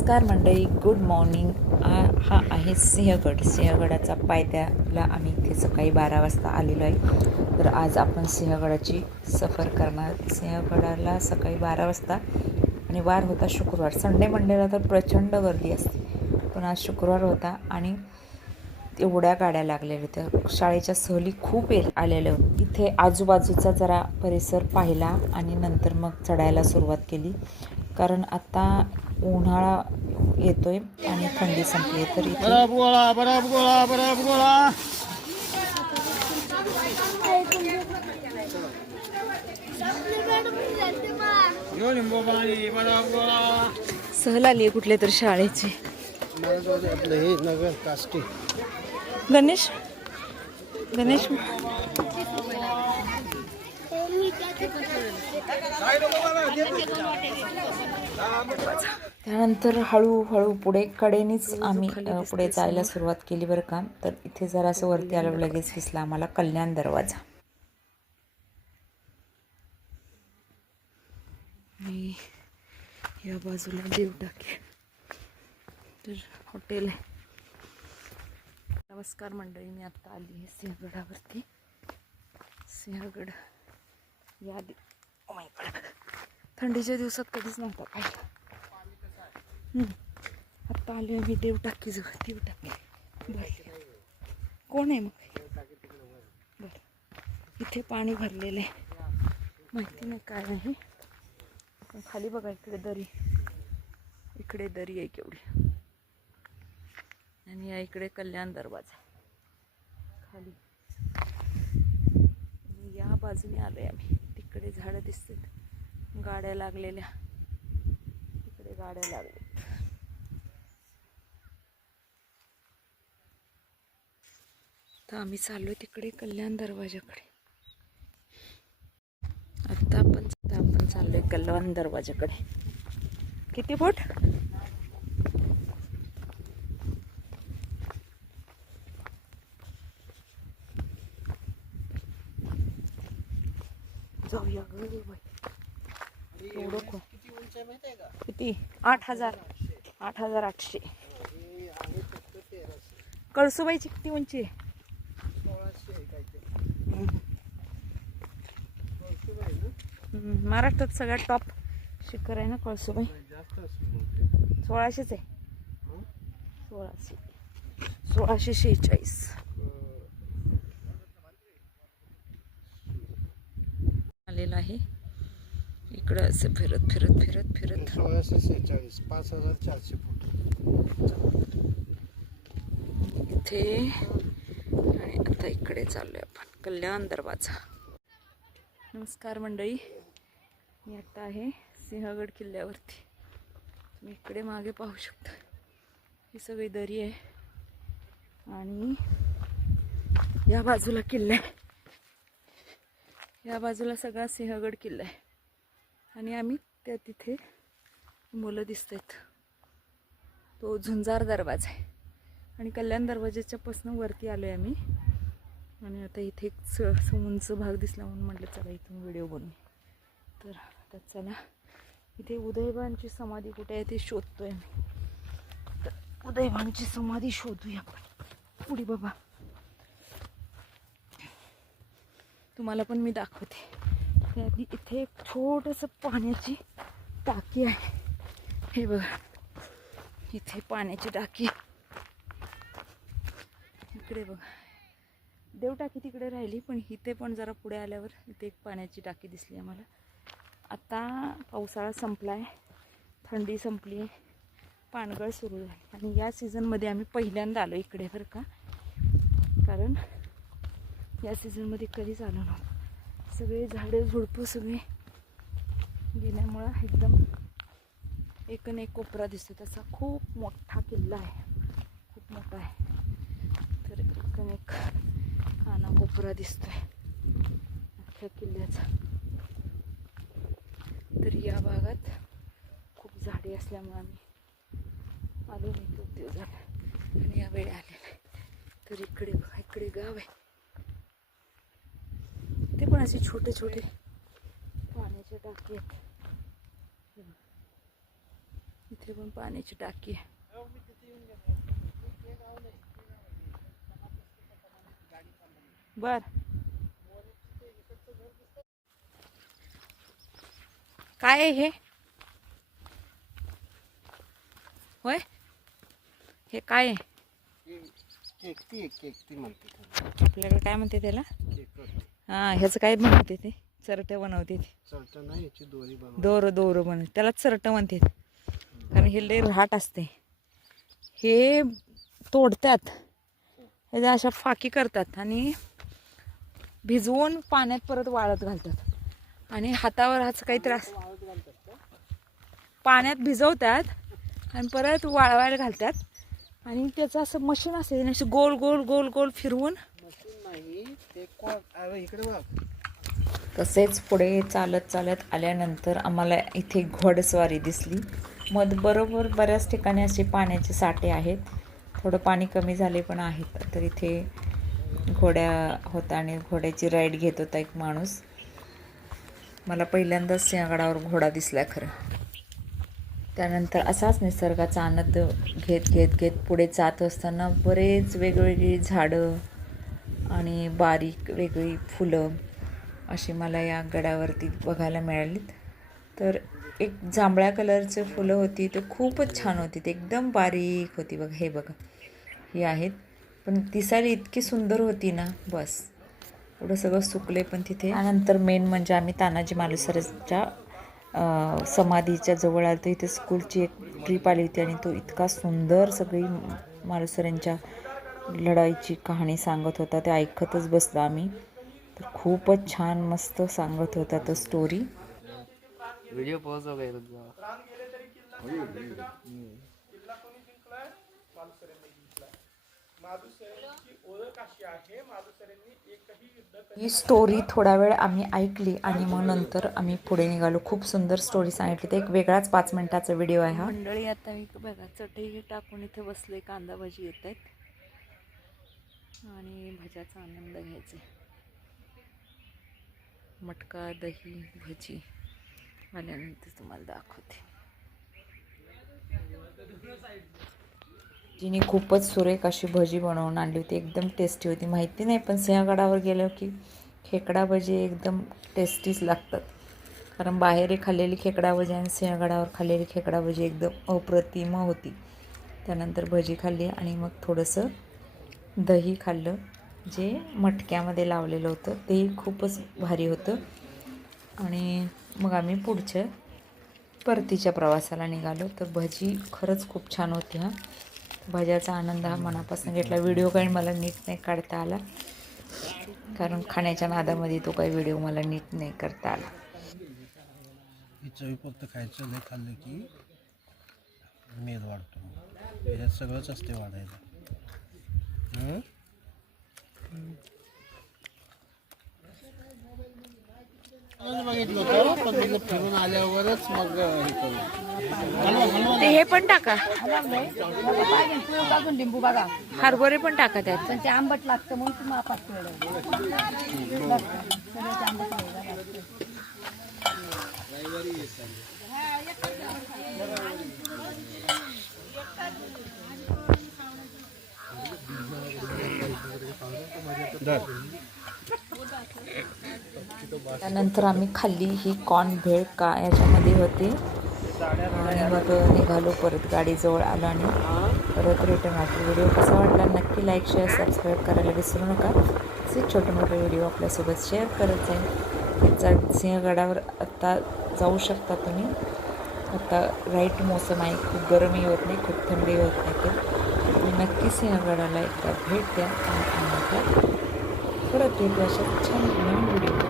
नमस्कार मंडळी, good morning. हा आहे सिंहगड. सिंहगडाचा पायथ्याला आम्ही इथे सकाळी 12 वाजता आलेलो आहे. तर आज आपण सिंहगडाची सफर करणार. सिंहगडाला सकाळी 12 वाजता आणि वार होता शुक्रवार. संडे मंडेला तर प्रचंड गर्दी असते, पण आज शुक्रवार होता आणि एवढ्या गाड्या लागलेल्या होत्या. शाळेच्या सहली खूप आलेल्या होत्या. इथे आजूबाजूचा जरा परिसर पाहिला आणि नंतर मग चढायला सुरुवात केली, कारण आता उन्हाळा येतोय आणि थंडी संपली. तर इथे सहल आली आहे कुठल्या तरी शाळेची. गणेश गणेश त्यानंतर हळूहळू पुढे कडेनेच आम्ही पुढे जायला सुरुवात केली बरं का. तर इथे जरासं वरती आलं, लगेच दिसला आम्हाला कल्याण दरवाजा. मी या बाजूला देव टाके तर हॉटेल आहे. नमस्कार मंडळी, मी आत्ता आली आहे सिंहगडावरती. सिंहगड या थंडीच्या दिवसात कधीच नव्हता पाहिला. आत्ता आले आम्ही देव टाकी जवळ. देव टाकी भरले. कोण आहे मग? बरं, इथे पाणी भरलेलं आहे, माहिती नाही काय आहे. पण खाली बघा, इकडे दरी, इकडे दरी आहे केवढी. आणि या इकडे कल्याण दरवाजा खाली. आणि या बाजूने आलोय आम्ही. तिकडे झाडं दिसतात, गाड्या लागलेल्या, तिकडे गाड्या लागल्या. तर आम्ही चाललोय तिकडे कल्याण दरवाजाकडे. आता आपण चाललोय कल्याण दरवाजाकडे. किती फूट? जाऊया ग बाई. एवढं किती? 8,800. कळसुबाईची किती उंची आहे? महाराष्ट्रात सगळ्यात टॉप शिखर आहे ना कळसुबाई. 1600 आहे. 1646 आलेला आहे. इकडं असं फिरत 1646, 5400 फूट इथे. आणि आता इकडे चाललोय आपण कल्याण दरवाजा. नमस्कार मंडळी, मी आता आहे सिंहगड किल्ल्यावरती. तुम्ही इकडे मागे पाहू शकता, ही सगळी दरी आहे आणि या बाजूला किल्ला आहे. या बाजूला सगळा सिंहगड किल्ला आहे आणि आम्ही त्या तिथे मुलं दिसत आहेत. तो झुंजार दरवाजा आहे आणि कल्याण दरवाजाच्या पासून वरती आलो आहे आम्ही. आणि आता इथे एक उंच भाग दिसला म्हणून म्हटलं चला इथून व्हिडिओ बनवू. तर आता चला, इथे उदयभानची समाधी कुठे आहे ते शोधतोय मी. तर उदयभानची समाधी शोधूया आपण. पुढे बाबा, तुम्हाला पण मी दाखवते. त्याआधी इथे एक छोटंसं पाण्याची टाकी आहे. हे बघा, इथे पाण्याची टाकी. इकडे बघा, देव टाकी तिकडे राहिली, पण इथे पण जरा पुढे आल्यावर इथे एक पाण्याची टाकी दिसली आम्हाला. आता पावसाळा संपला आहे, थंडी संपली आहे, पानगळ सुरू झाली. आणि या सीझनमध्ये आम्ही पहिल्यांदा आलो इकडे बरं का, कारण या सीझनमध्ये कधीच आलो नव्हतो. सगळे झाडं झुडपं सगळे गेल्यामुळं एकदम एकन एक कोपरा दिसतो. तसा खूप मोठा किल्ला आहे, खूप मोठा आहे. तर एकन एक काना कोपरा दिसतोय अख्ख्या किल्ल्याचा. तर या भागात खूप झाडे असल्यामुळे आम्ही आलो नाही, खूप दिवस झाला आणि यावेळी आलेला आहे. तर इकडे बघा, इकडे गाव आहे. ते पण असे छोटे छोटे पाण्याचे टाके आहेत. इथे पण पाण्याची टाकी आहे. बर, काय आहे हे? होय, हे काय आहे? आपल्याकडे काय म्हणते त्याला? हा, ह्याचं काय म्हणते ते? चरट बनवते ते. दोर बनवते त्याला चरट म्हणते. कारण हे लय रहाट असते. हे तोडतात, हे अशा फाकी करतात आणि भिजवून पाण्यात परत वाळत घालतात आणि हातावर हाच काही त्रास पाण्यात भिजवतात आणि परत वाळवायला घालतात आणि त्याचं असं मशीन असते अशी गोल गोल गोल गोल फिरवून. तसेच पुढे चालत चालत आल्यानंतर आम्हाला इथे घोडेस्वारी दिसली. बरोबर बऱ्याच ठिकाणी असे पाण्याचे साठे आहेत. थोडं पाणी कमी झाले पण आहेत. तर इथे घोड्या होता आणि घोड्याची राईड घेत होता एक माणूस. मला पहिल्यांदाच सिंहगडावर घोडा दिसला खरं. त्यानंतर असाच निसर्गाचा आनंद घेत घेत घेत पुढे जात असताना बरेच वेगवेगळी झाडं आणि बारीक वेगळी फुलं अशी मला या गडावरती बघायला मिळालीत. तर एक जांभळ्या कलरची फुलं होती, ते खूपच छान होती. ते एकदम बारीक होती बघा. हे बघा, ही आहेत, पण दिसायला इतकी सुंदर होती ना, बस. एवढं सगळं सुकले पण तिथे. त्यानंतर मेन म्हणजे आम्ही तानाजी मालुसरेच्या समाधीच्या जवळ आलो. इथे स्कूलची एक ट्रीप आली होती आणि तो इतका सुंदर सगळी मालुसरेंच्या लढाईची कहाणी सांगत होता. ते ऐकतच बसलो आम्ही. तर खूपच छान मस्त सांगत होता तो स्टोरी. व्हिडिओ पॉज हो गया तुझा. ही स्टोरी थोडा वेळ आम्ही ऐकली आणि मग नंतर आम्ही पुढे निघालो. खूप सुंदर स्टोरी सांगितली. ते एक वेगळाच 5 मिनिटाचा व्हिडिओ आहे हा. मंडळी आता मी बघा चटई टाकून इथे बसले. कांदा भजी येत आहेत आणि भज्याचा आनंद घ्यायचा. मटका दही भजी आल्यानंतर तुम्हाला दाखवते. तिने खूपच सुरेख अशी भजी बनवून आणली होती. एकदम टेस्टी होती. माहिती नाही पण सिंहगडावर गेलो की खेकडा भजी एकदम टेस्टीच लागतात. कारण बाहेर खाल्लेली खेकडा भजी आणि सिंहगडावर खाल्लेली खेकडा भजी एकदम अप्रतिम होती. त्यानंतर भजी खाल्ली आणि मग थोडंसं दही खाल्लं, जे मटक्यामध्ये लावलेलं होतं. तेही खूपच भारी होतं. आणि मग आम्ही पुढच्या परतीच्या प्रवासाला निघालो. तर भजी खरंच खूप छान होती. हा भज्याचा आनंद हा मनापासून घेतला. व्हिडिओ काही मला नीट नाही काढता आला, कारण खाण्याच्या नादामध्ये तो काही व्हिडिओ मला नीट नाही करता आला. चवी फक्त खायचं नाही, खाल्लं की मेद वाढतो. याच्यात सगळंच असते वाढायला. बघितलं होतं पण म्हणजे फिरून आल्यावरच मग हे पण टाका, लिंबू बघा, हरभरे पण टाका त्यात. पण ते आंबट लागतं म्हणून तुम्ही मापात त्यानंतर आम्ही खाल्ली ही कॉर्न भेळ का याच्यामध्ये होते आणि मग निघालो परत. गाडीजवळ आलो आणि परत रिटर्न आलो. व्हिडिओ कसा वाटला नक्की लाईक शेअर सबस्क्राईब करायला विसरू नका. असे छोटे मोठे व्हिडिओ आपल्यासोबत शेअर करत जाईल. सिंहगडावर आत्ता जाऊ शकता तुम्ही. आता राईट मोसम आहे, खूप गरमही होत नाही, खूप थंडी होत नाही. तर तुम्ही नक्की सिंहगडाला एकदा भेट द्या आणि परत भेटू अशा छान नवीन व्हिडिओ.